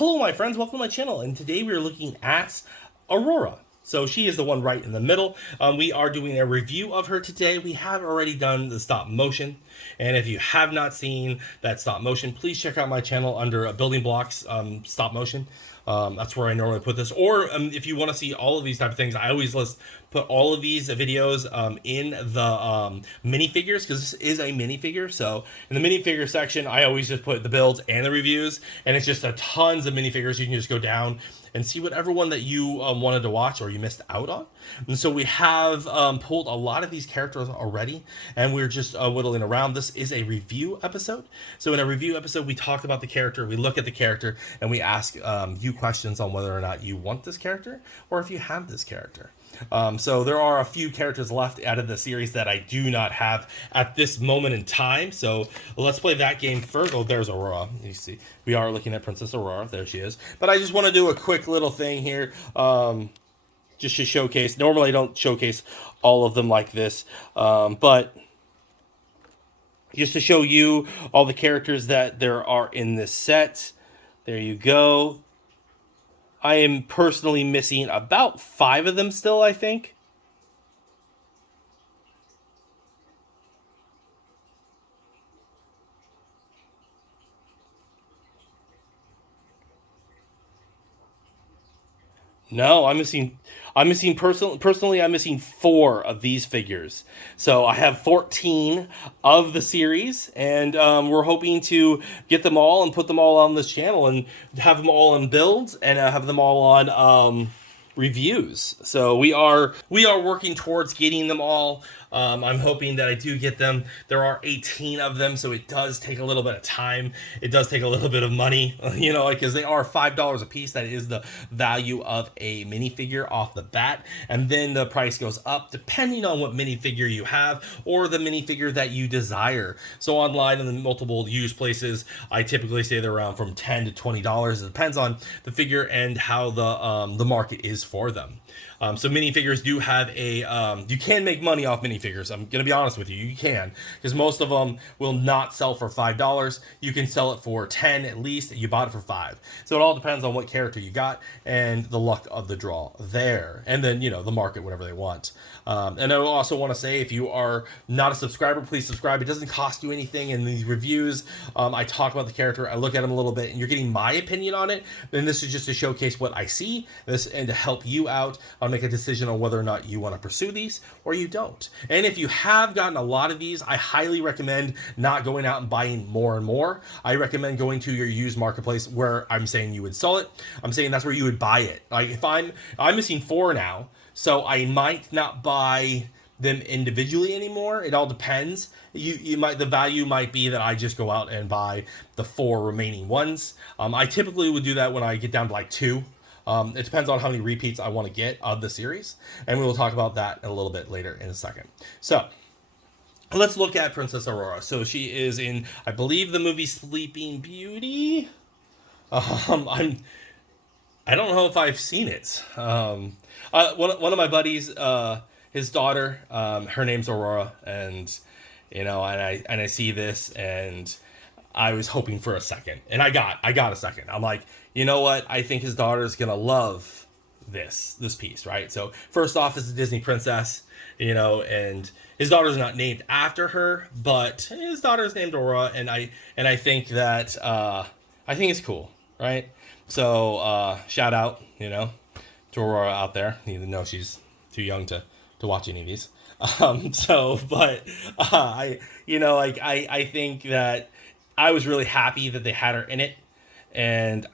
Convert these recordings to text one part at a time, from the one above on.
Hello my friends, welcome to my channel, and today we are looking at Aurora. So she is the one right in the middle. We are doing a review of her today. We have already done the stop motion, and if you have not seen that stop motion, please check out my channel under Building Blocks stop motion. That's where I normally put this. Or if you want to see all of these type of things, I always put all of these videos in the minifigures, because this is a minifigure. So in the minifigure section, I always just put the builds and the reviews, and it's just tons of minifigures. You can just go down and see whatever one that you wanted to watch or you missed out on. And so we have pulled a lot of these characters already, and we're just whittling around. This is a review episode. So in a review episode, we talk about the character, we look at the character, and we ask you questions on whether or not you want this character or if you have this character. So there are a few characters left out of the series that I do not have at this moment in time. So let's play that game first. Oh, there's Aurora. You see, we are looking at Princess Aurora. There she is. But I just want to do a quick little thing here, just to showcase. Normally I don't showcase all of them like this, but just to show you all the characters that there are in this set. There you go. I am personally missing about 5 of them still, I think. No, personally I'm missing 4 of these figures. So I have 14 of the series, and we're hoping to get them all and put them all on this channel and have them all in builds and have them all on reviews. So we are working towards getting them all. I'm hoping that I do get them. There are 18 of them, so it does take a little bit of time. It does take a little bit of money, you know, because they are $5 a piece. That is the value of a minifigure off the bat, and then the price goes up depending on what minifigure you have or the minifigure that you desire. So online in the multiple used places, I typically say they're around from $10 to $20. It depends on the figure and how the market is for them. So minifigures do have a, you can make money off minifigures. I'm going to be honest with you. You can, because most of them will not sell for $5. You can sell it for 10 at least. You bought it for 5. So it all depends on what character you got and the luck of the draw there. And then, you know, the market, whatever they want. And I also want to say, if you are not a subscriber, please subscribe. It doesn't cost you anything. In these reviews, I talk about the character, I look at him a little bit, and you're getting my opinion on it. And this is just to showcase what I see, this, and to help you out on make a decision on whether or not you want to pursue these or you don't. And if you have gotten a lot of these, I highly recommend not going out and buying more and more. I recommend going to your used marketplace, where I'm saying you would sell it. I'm saying that's where you would buy it. Like, if I'm missing 4 now, so I might not buy them individually anymore. It all depends. You might, the value might be that I just go out and buy the 4 remaining ones. I typically would do that when I get down to like 2. It depends on how many repeats I want to get of the series, and we will talk about that a little bit later in a second. So let's look at Princess Aurora. So she is in, I believe, the movie Sleeping Beauty. I don't know if I've seen it. One of my buddies, his daughter, her name's Aurora, and you know, and I see this, and I was hoping for a second, and I got a second. I'm like, you know what? I think his daughter's gonna love this piece, right? So first off, it's a Disney princess, you know, and his daughter's not named after her, but his daughter's named Aurora, and I think that I think it's cool, right? So shout out, you know, to Aurora out there, even though she's too young to watch any of these. But I think that I was really happy that they had her in it, and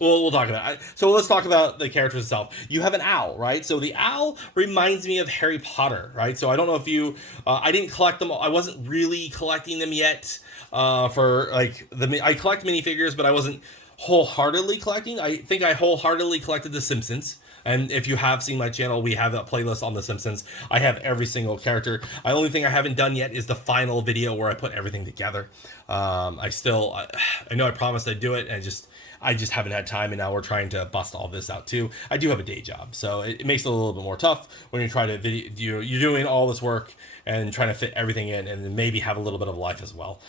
we'll talk about it. So let's talk about the characters itself. You have an owl, right? So the owl reminds me of Harry Potter, right? So I don't know if you, I didn't collect them. I wasn't really collecting them yet. For like I collect minifigures, but I wasn't wholeheartedly collecting. I think I wholeheartedly collected The Simpsons. And if you have seen my channel, we have a playlist on The Simpsons. I have every single character. The only thing I haven't done yet is the final video where I put everything together. I know I promised I'd do it, and I just haven't had time, and now we're trying to bust all this out too. I do have a day job, so it makes it a little bit more tough when you're trying to you're doing all this work and trying to fit everything in, and then maybe have a little bit of life as well.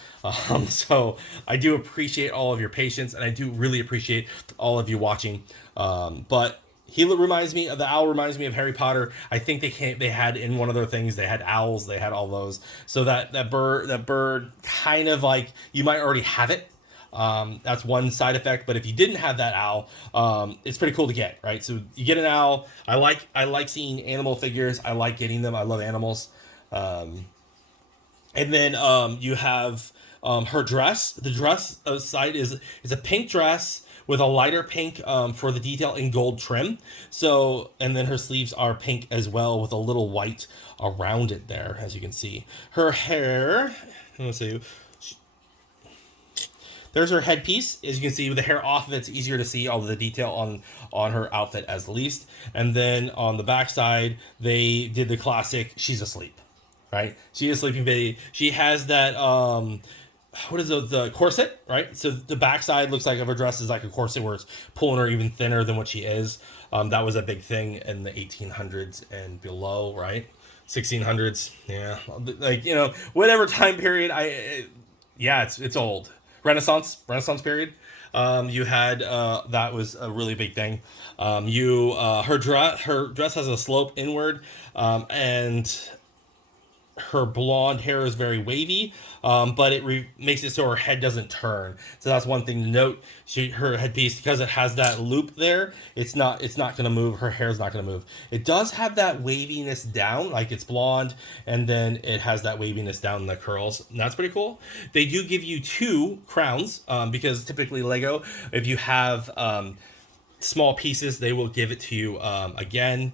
So I do appreciate all of your patience, and I do really appreciate all of you watching. But the owl reminds me of Harry Potter. I think they had in one of their things, they had owls, they had all those. So that bird kind of like, you might already have it. That's one side effect, but if you didn't have that owl, it's pretty cool to get, right? So you get an owl. I like seeing animal figures. I like getting them. I love animals. And then you have her dress. The dress side is a pink dress with a lighter pink for the detail in gold trim. So, and then her sleeves are pink as well with a little white around it there, as you can see. Her hair, let's see. There's her headpiece. As you can see, with the hair off of it, it's easier to see all of the detail on her outfit as the least. And then on the back side, they did the classic, she's asleep, right? She is sleeping baby. She has that, what is the corset, right? So the backside looks like of her dress is like a corset where it's pulling her even thinner than what she is. That was a big thing in the 1800s and below, right? 1600s, yeah. Like, whatever time period, it's old. Renaissance period. You had that was a really big thing. Her dress has a slope inward, and her blonde hair is very wavy, but it makes it so her head doesn't turn. So that's one thing to note. Her headpiece, because it has that loop there, it's not going to move. Her hair's not going to move. It does have that waviness down, like it's blonde, and then it has that waviness down in the curls. And that's pretty cool. They do give you 2 crowns, because typically Lego, if you have small pieces, they will give it to you again.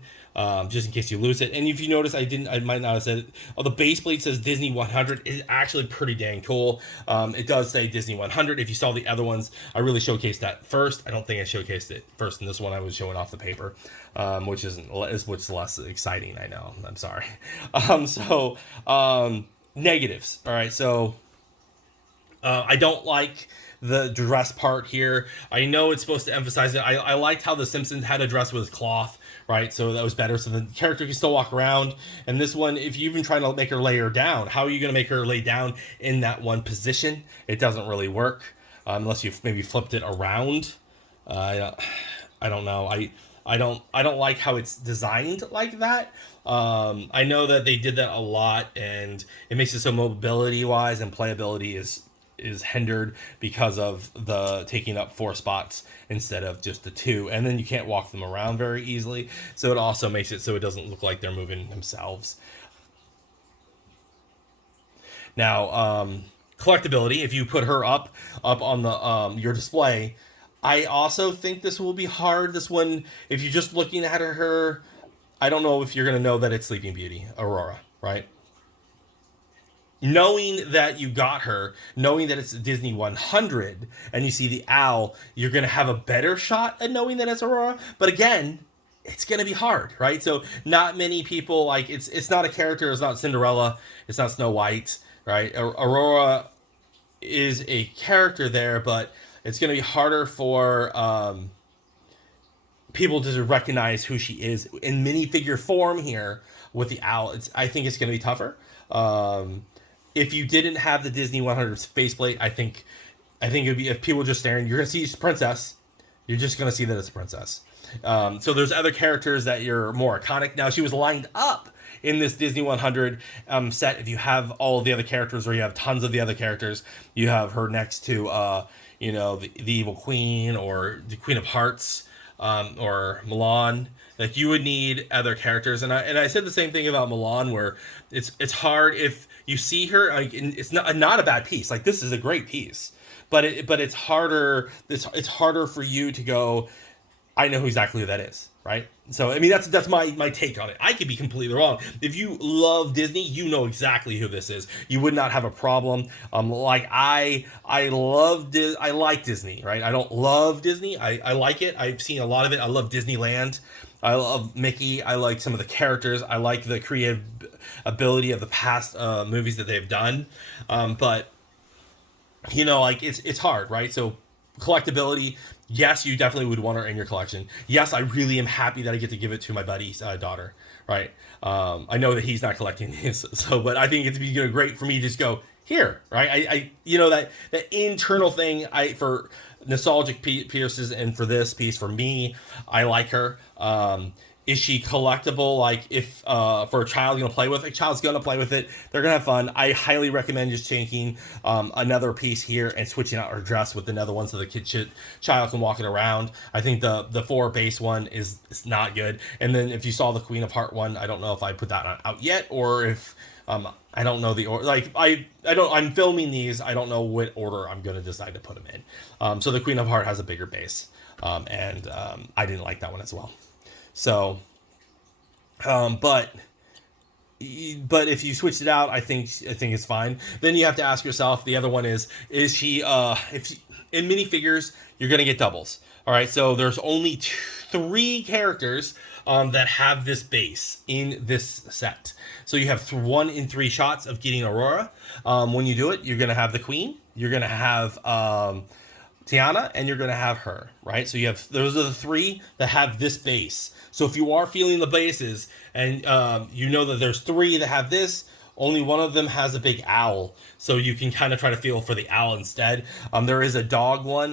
Just in case you lose it. And if you notice, I might not have said it. Oh, the base plate says Disney 100. Is actually pretty dang cool. It does say Disney 100. If you saw the other ones, I really showcased that first. I don't think I showcased it first in this one. I was showing off the paper, which is less exciting. I know. I'm sorry. Negatives. All right. So I don't like the dress part here. I know it's supposed to emphasize it. I liked how the Simpsons had a dress with cloth, right? So that was better. So the character can still walk around. And this one, if you're even trying to make her lay her down, how are you going to make her lay down in that one position? It doesn't really work unless you maybe flipped it around. I don't know. I don't like how it's designed like that. I know that they did that a lot, and it makes it so mobility wise and playability is hindered because of the taking up 4 spots instead of just the 2, and then you can't walk them around very easily. So it also makes it so it doesn't look like they're moving themselves. Now, collectability. If you put her up on the your display, I also think this will be hard. This one, if you're just looking at her, I don't know if you're gonna know that it's Sleeping Beauty, Aurora, right? Knowing that you got her, knowing that it's Disney 100, and you see the owl, you're going to have a better shot at knowing that it's Aurora. But again, it's going to be hard, right? So not many people, like, it's not a character. It's not Cinderella. It's not Snow White, right? Aurora is a character there, but it's going to be harder for people to recognize who she is in minifigure form here with the owl. I think it's going to be tougher. If you didn't have the Disney 100 faceplate, I think it would be, if people just staring, you're going to see it's a princess. You're just going to see that it's a princess. So there's other characters that you're more iconic. Now, she was lined up in this Disney 100 set. If you have all of the other characters, or you have tons of the other characters, you have her next to, the Evil Queen, or the Queen of Hearts, or Milan. Like, you would need other characters, and I said the same thing about Milan, where it's hard if you see her. Like, it's not a bad piece. Like, this is a great piece, but it's harder. It's harder for you to go, I know exactly who that is, right? So I mean, that's my take on it. I could be completely wrong. If you love Disney, you know exactly who this is. You would not have a problem. Like, I like Disney, right? I don't love Disney. I like it. I've seen a lot of it. I love Disneyland. I love Mickey. I like some of the characters. I like the creative ability of the past movies that they've done. But like, it's hard, right? So collectability, yes, you definitely would want her in your collection. Yes, I really am happy that I get to give it to my buddy's daughter, right? I know that he's not collecting these, so, but I think it's be great for me to just go here, right? I you know, that internal thing, for nostalgic pieces, and for this piece, for me, I like her. Is she collectible? Like, if for a child gonna play with it, a child's gonna play with it, they're gonna have fun. I highly recommend just taking another piece here and switching out her dress with another one, so the child can walk it around. I think the 4 base one is not good. And then if you saw the Queen of Heart one, I don't know if I put that out yet, or if I don't know the order. Like, I don't. I'm filming these. I don't know what order I'm gonna decide to put them in. So the Queen of Heart has a bigger base, and I didn't like that one as well. So, but if you switched it out, I think it's fine. Then you have to ask yourself, the other one is she, if in minifigures, you're going to get doubles. All right. So there's only 3 characters that have this base in this set. So you have 1 in 3 shots of getting Aurora. When you do it, you're going to have the Queen. You're going to have Tiana, and you're going to have her, right? So those are the 3 that have this base. So if you are feeling the bases, and you know that there's 3 that have this, only one of them has a big owl. So you can kind of try to feel for the owl instead. There is a dog one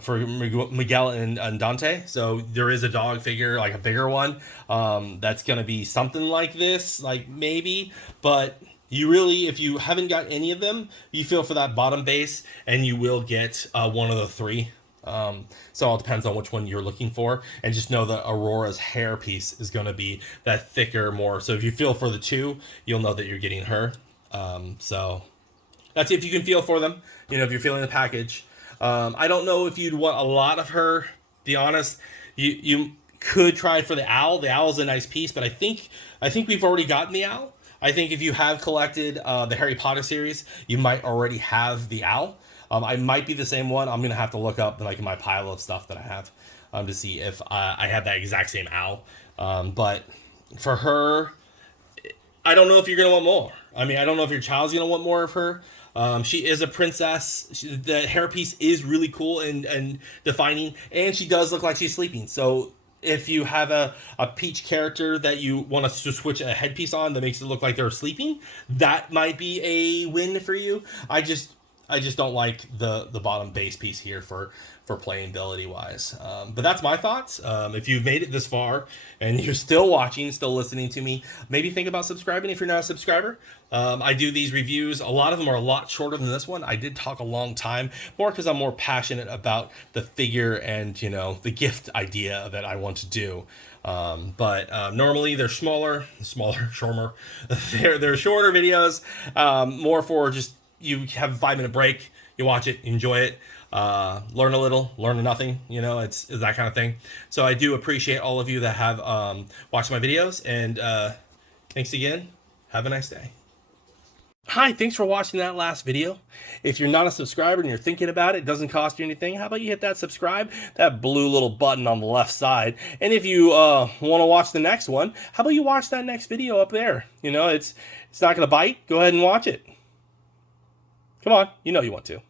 for Miguel and Dante. So there is a dog figure, like a bigger one, that's going to be something like this, like maybe, but you really, if you haven't got any of them, you feel for that bottom base, and you will get one of the 3. So it all depends on which one you're looking for, and just know that Aurora's hair piece is going to be that thicker more. So if you feel for the 2, you'll know that you're getting her. So that's if you can feel for them, if you're feeling the package. I don't know if you'd want a lot of her, to be honest. You could try for the owl. The owl's a nice piece, but I think we've already gotten the owl. I think if you have collected the Harry Potter series, you might already have the owl. I might be the same one. I'm going to have to look up, like, in my pile of stuff that I have, to see if I have that exact same owl. But for her, I don't know if you're going to want more. I mean, I don't know if your child's going to want more of her. She is a princess. The hairpiece is really cool and defining, and she does look like she's sleeping. So if you have a Peach character that you want to switch a headpiece on that makes it look like they're sleeping, that might be a win for you. I just don't like the bottom base piece here for playability wise. But that's my thoughts. If you've made it this far and you're still watching, still listening to me, maybe think about subscribing if you're not a subscriber. I do these reviews. A lot of them are a lot shorter than this one. I did talk a long time, more because I'm more passionate about the figure and, the gift idea that I want to do. But normally they're smaller, shorter. They're shorter videos, more for just, you have a 5-minute break, you watch it, you enjoy it, learn a little, learn nothing, it's that kind of thing. So I do appreciate all of you that have watched my videos, and thanks again. Have a nice day. Hi, thanks for watching that last video. If you're not a subscriber and you're thinking about it, doesn't cost you anything, how about you hit that subscribe, that blue little button on the left side. And if you want to watch the next one, how about you watch that next video up there? It's not going to bite. Go ahead and watch it. Come on, you know you want to.